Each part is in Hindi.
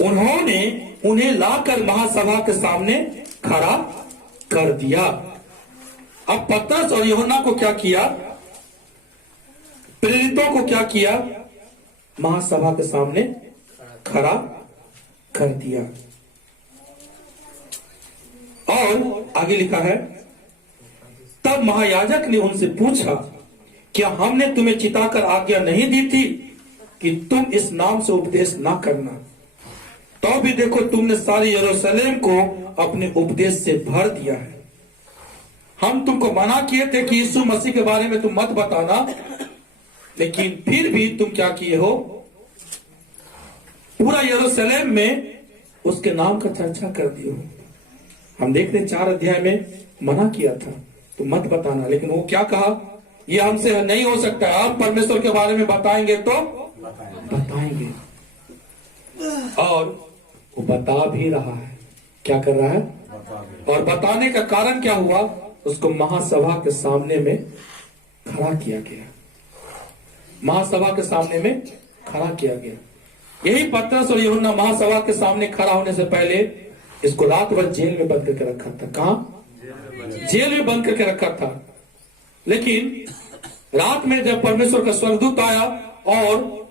उन्होंने उन्हें लाकर महासभा के सामने खड़ा कर दिया। अब पतरस और यूहन्ना को क्या किया, प्रेरितों को क्या किया, महासभा के सामने खड़ा कर दिया। और आगे लिखा है, तब महायाजक ने उनसे पूछा, क्या हमने तुम्हें चिताकर आज्ञा नहीं दी थी कि तुम इस नाम से उपदेश ना करना? तो भी देखो तुमने सारे यरूशलेम को अपने उपदेश से भर दिया है। हम तुमको मना किए थे कि यीशु मसीह के बारे में तुम मत बताना, लेकिन फिर भी तुम क्या किए हो, पूरा यरूशलेम में उसके नाम का चर्चा कर दिए हो। हम देख रहे 4 अध्याय में मना किया था तो मत बताना, लेकिन वो क्या कहा, ये हमसे नहीं हो सकता, आप परमेश्वर के बारे में बताएंगे तो बताएंगे। और वो बता भी रहा है, क्या कर रहा है, और बताने का कारण क्या हुआ, उसको महासभा के सामने में खड़ा किया गया। महासभा के सामने में खड़ा किया गया। यही पतरस और यूहन्ना महासभा के सामने खड़ा होने से पहले इसको रात भर जेल में बंद करके रखा था। कहां? जेल में बंद करके रखा था। लेकिन रात में जब परमेश्वर का स्वर्गदूत आया और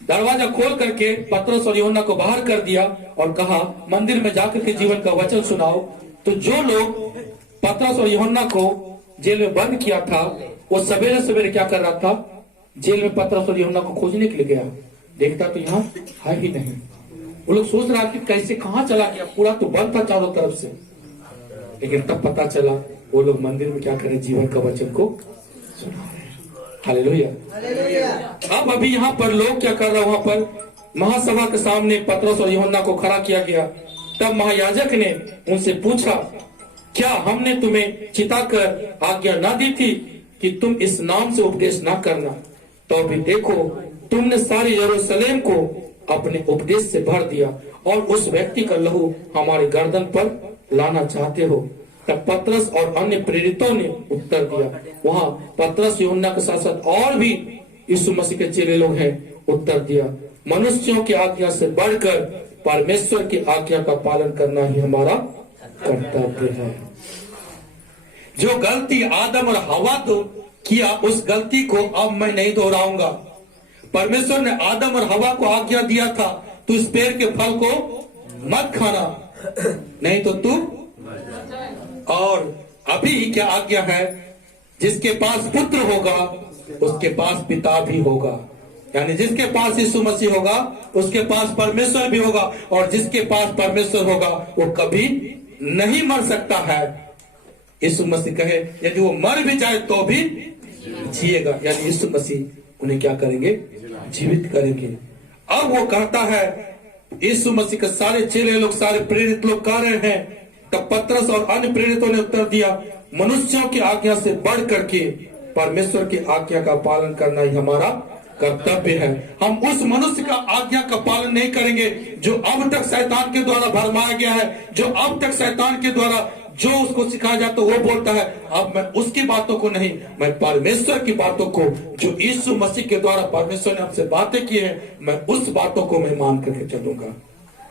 दरवाजा खोल करके पतरस और यूहन्ना को बाहर कर दिया और कहा, मंदिर में जाकर के जीवन का वचन सुनाओ, तो जो लोग पतरस और यूहन्ना को जेल में बंद किया था, वो सवेरे सवेरे क्या कर रहा था, जेल में पतरस और यूहन्ना को खोजने के लिए गया। देखता तो यहाँ है ही नहीं। वो लोग सोच रहा कि कैसे, कहां चला गया, पूरा तो बंद था चारों तरफ से। लेकिन तब पता चला वो लोग मंदिर में क्या करें, जीवन का वचन को सुना रहे हैं। हालेलुया। अब अभी यहाँ पर लोग क्या कर रहे हैं, वहां पर महासभा के सामने पतरस और यूहन्ना को खड़ा किया गया। तब महायाजक ने उनसे पूछा, क्या हमने तुम्हें चिताकर आज्ञा ना दी थी कि तुम इस नाम से उपदेश ना करना? तो अभी देखो तुमने सारे यरूशलेम को अपने उपदेश से भर दिया और उस व्यक्ति का लहू हमारे गर्दन पर लाना चाहते हो। तब पतरस और अन्य प्रेरितों ने उत्तर दिया। वहां पतरस यूहन्ना के साथ साथ और भी यीशु मसीह के चेले लोग हैं, उत्तर दिया, मनुष्यों की आज्ञा से बढ़कर परमेश्वर की आज्ञा का पालन करना ही हमारा कर्तव्य है। जो गलती आदम और हवा तो किया, उस गलती को अब मैं नहीं दोहराऊंगा। परमेश्वर ने आदम और हवा को आज्ञा दिया था, तू इस पेड़ के फल को मत खाना, नहीं तो तू। और अभी क्या आज्ञा है, जिसके पास पुत्र होगा उसके पास पिता भी होगा। यानी जिसके पास यीशु मसीह होगा उसके पास परमेश्वर भी होगा, और जिसके पास परमेश्वर होगा वो कभी नहीं मर सकता है। यीशु मसीह कहे, यदि वो मर भी जाए तो भी जिएगा। यानी यीशु मसीह उन्हें क्या करेंगे, जीवित करेंगे। अब वो कहता है, यीशु मसीह के सारे चेले लोग, सारे प्रेरित लोग कह रहे हैं। तब पतरस और अन्य प्रेरितों ने उत्तर दिया, मनुष्यों की आज्ञा से बढ़ करके परमेश्वर की आज्ञा का पालन करना ही हमारा कर्तव्य है। हम उस मनुष्य का आज्ञा का पालन नहीं करेंगे जो अब तक शैतान के द्वारा भरमाया गया है, जो अब तक शैतान के द्वारा जो उसको सिखाया जाता है वो बोलता है। अब मैं उसकी बातों को नहीं, मैं परमेश्वर की बातों को, जो यीशु मसीह के द्वारा परमेश्वर ने हमसे बातें की है, मैं उस बातों को मैं मान करके चलूंगा।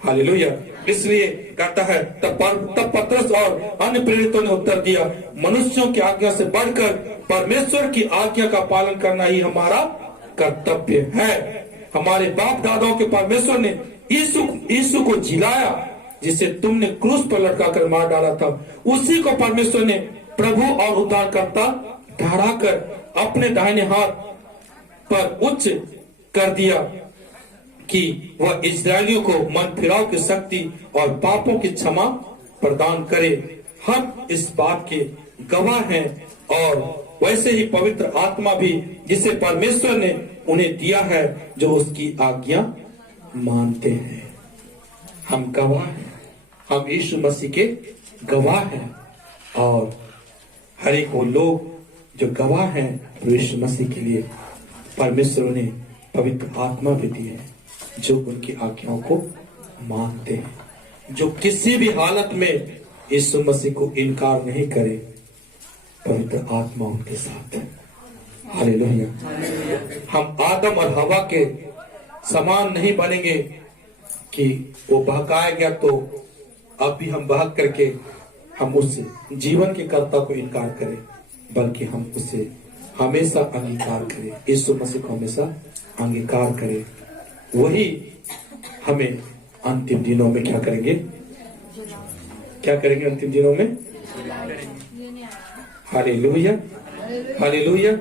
हालेलुया। इसलिए कहता है, तब पतरस और अन्य प्रेरितों ने उत्तर दिया, मनुष्यों की आज्ञा से बढ़कर परमेश्वर की आज्ञा का पालन करना ही हमारा कर्तव्य है। हमारे बाप दादाओं के परमेश्वर ने यीशु को जिलाया, जिसे तुमने क्रूस पर लटका कर मार डाला था, उसी को परमेश्वर ने प्रभु और उद्धारकर्ता ठहराकर अपने दाहिने हाथ पर उच्च कर दिया कि वह इस्राएलियों को मन फिराव की शक्ति और पापों की क्षमा प्रदान करे। हम इस बात के गवाह हैं, और वैसे ही पवित्र आत्मा भी, जिसे परमेश्वर ने उन्हें दिया है, जो उसकी आज्ञा मानते हैं। हम गवाह हैं, हम यीशु मसीह के गवाह हैं, और हर एक वो लोग जो गवाह हैं यीशु मसीह के लिए, परमेश्वर ने पवित्र आत्मा भी दी है, जो उनकी आज्ञाओं को मानते हैं, जो किसी भी हालत में यीशु मसीह को इनकार नहीं करे। पवित्र आत्मा उनके साथ है। हालेलुया। हम आदम और हवा के समान नहीं बनेंगे, कि वो बहकाया गया, तो अब भी हम बहक करके हम उस जीवन के कर्ता को इनकार करें, बल्कि हम उसे हमेशा अंगीकार करें, यीशु मसीह को हमेशा अंगीकार करें। वही हमें अंतिम दिनों में क्या करेंगे, क्या करेंगे अंतिम दिनों में? Hallelujah, hallelujah.